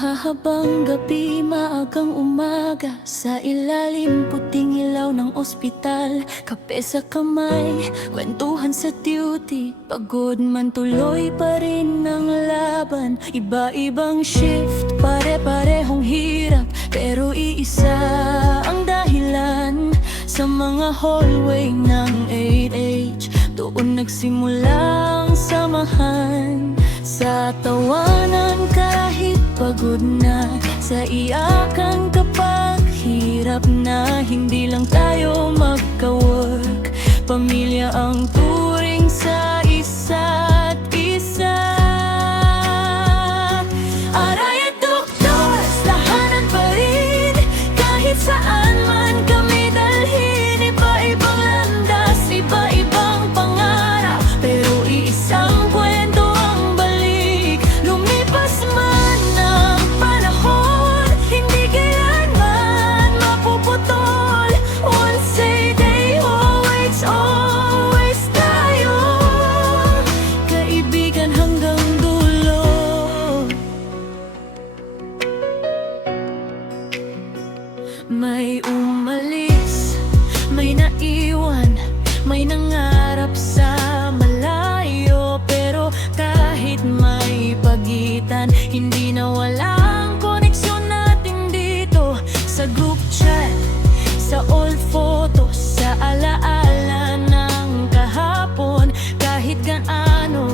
Mahahabang gabi, maagang umaga, sa ilalim puting ilaw ng ospital. Kape sa kamay, kwentuhan sa duty, pagod man tuloy pa rin ang laban. Iba-ibang shift, pare-parehong hirap, pero iisa ang dahilan. Sa mga hallway ng 8H, doon nagsimulang samahan. Sa tawanan kahit pagod na, sa iyakan kapag hirap na. Hindi lang tayo magka-work, pamilya ang turing sa isa't isa. Aray at doktor, tahanan pa rin, kahit saan man kami dalhin. Iba-ibang landas, iba-ibang pangarap, pero iisang kwento ang balik. Lumipas man ang panahon, hindi kailanman mapuputol. Once a day, always tayo, kaibigan hanggang dulo. May umalis, may naiwan, may nangarap sa malayo. Pero kahit may pagitan, hindi nawala ang koneksyon natin dito. Sa group chat, sa old photos, sa alaala ng kahapon. Kahit gaano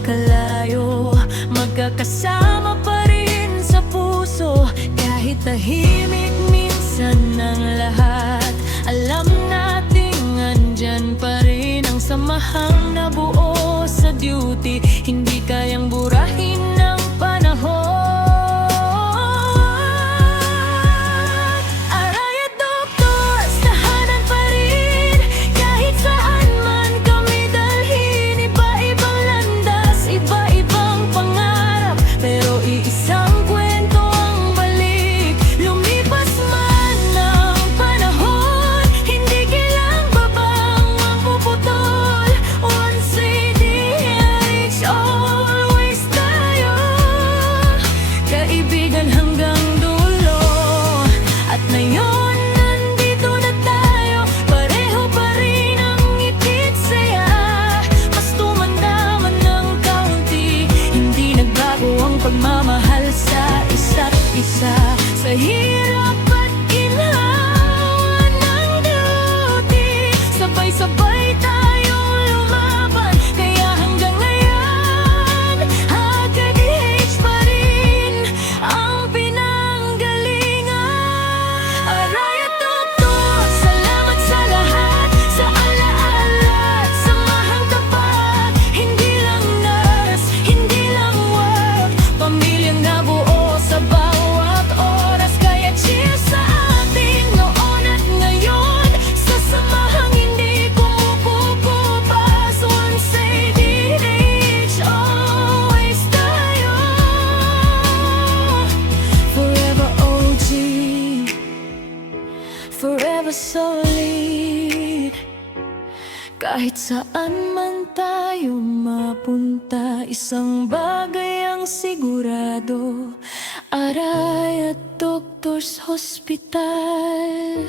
kalayo, magkakasama pa rin sa puso. Kahit tahimik minsan ng lahat, alam nating andyan pa rin ang samahang nabuo sa duty. Hindi kayang burahin ng panahon. Aray at doktor, tahanan pa rin, kahit saan man kami dalhin. Iba-ibang landas, iba-ibang pangarap, pero iisang kwento ang balik. Lumipas man ang panahon, hindi kailang babang mapuputol. Once a DH, always tayo, kaibigan hanggang dulo. At ngayon nandito na tayo, pareho pa rin ang ngipit saya. Mas tumanda man ng kaunti, hindi nagbago ang pagmamahal sa isa't isa. Sa hirap at ginhawa ng duty, sabay-sabay tayong lumaban. Kaya hanggang ngayon, HKDH pa rin ang pinanggalingan. Aray at doktor, salamat sa lahat, sa alaala at samahang tapat. Hindi lang nurse, hindi lang work, pamilyang nabuo sa bawat oras. Kaya cheers sa atin noon at ngayon, sa samahang hindi kumukupas. Once a DH, always tayo, forever OG, forever solid. Kahit saan man tayo mapunta, isang bagay ang sigurado: Aray at Doctors Hospital,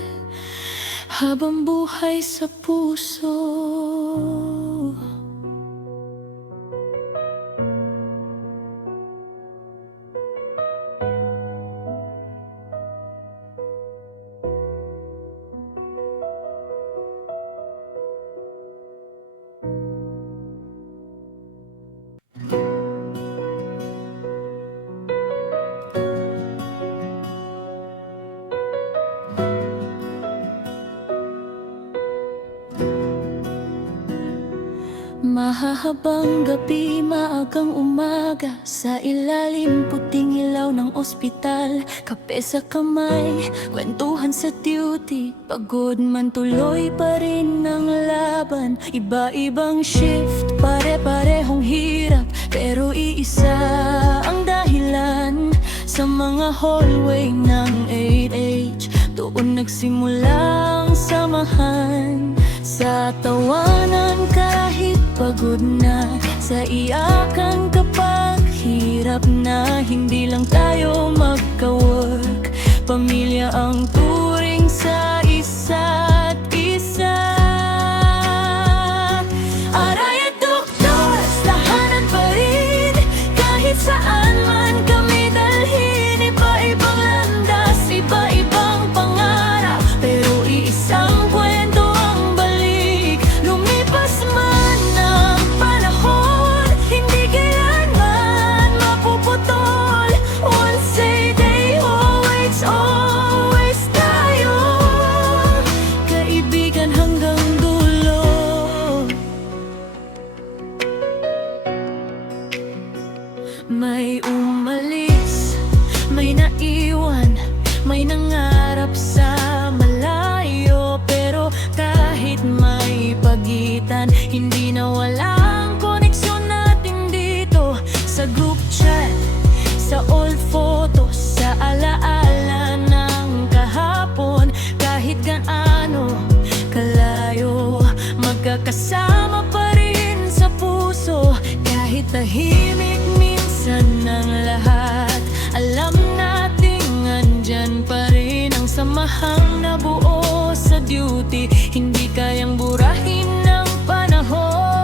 habang buhay sa puso. Mahahabang gabi, maagang umaga, sa ilalim puting ilaw ng ospital. Kape sa kamay, kwentuhan sa duty, pagod man tuloy pa rin ang laban. Iba-ibang shift, pare-parehong hirap, pero iisa ang dahilan. Sa mga hallway ng 8H, doon nagsimulang samahan. Sa tawanan kahit pagod na, sa iyakan kapag hirap na hindi lang tayo magka-work. Pamilya ang turing sa isa't isa. Aray at doktor, tahanan pa rin. Kahit saan man kami dalhin, iba-ibang landas, iba-ibang pangarap, pero iisang kwento ang balik. Lumipas man ang panahon, hindi kailanman mapuputol. Once a day, always tayo, kaibigan hanggang dulo. May umalis, may naiwan, may nangarap sa malayo, pero kahit may pagitan, hindi nawala ang koneksyon natin dito. Sa group chat, sa old photos, sa alaala ng kahapon. Kahit gaano kalayo, magkakasama pa rin sa puso. Kahit tahimik minsan ng lahat, alam nating andyan pa rin ang samahang nabuo sa duty. Hindi kayang burahin ng panahon.